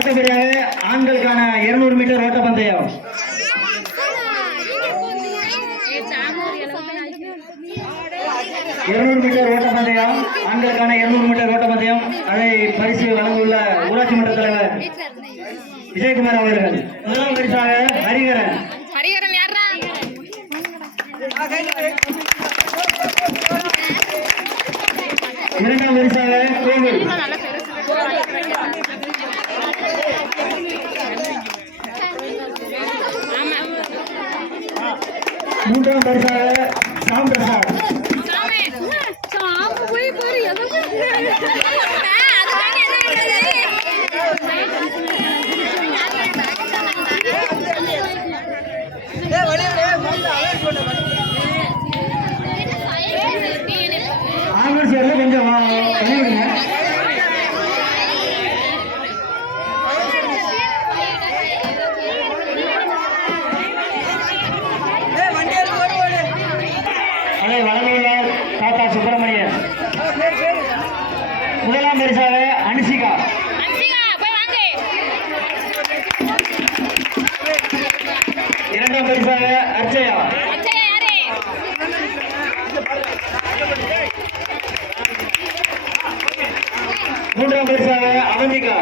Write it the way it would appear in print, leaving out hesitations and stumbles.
அடுத்தபடியாக ஆண்களுக்கான 200 மீட்டர் ஓட்டப்பந்தயம். 200 மீட்டர் ஓட்டப்பந்தயம், ஆண்களுக்கான 200 மீட்டர் ஓட்டப்பந்தயம். அதை பரிசு வழங்கியுள்ள ஊராட்சி மன்ற தலைவர் விஜயகுமார் அவர்கள். முதலாம் பரிசாக ஹரிகரன். இரண்டாம் பரிசாக கோவில். மூன்றாம் பரிசாக சாம் பிரசாத். ஆம்பூர் சேர்ல கொஞ்சம் பண்ணிவிடுங்க. அதை வழங்கியுள்ளார் தாத்தா சுப்பிரமணியன். முதலாம் பரிசாக அனுஷிகா. இரண்டாம் பரிசாக அர்ச்சயா. மூன்றாம் பரிசாக அவந்திகா.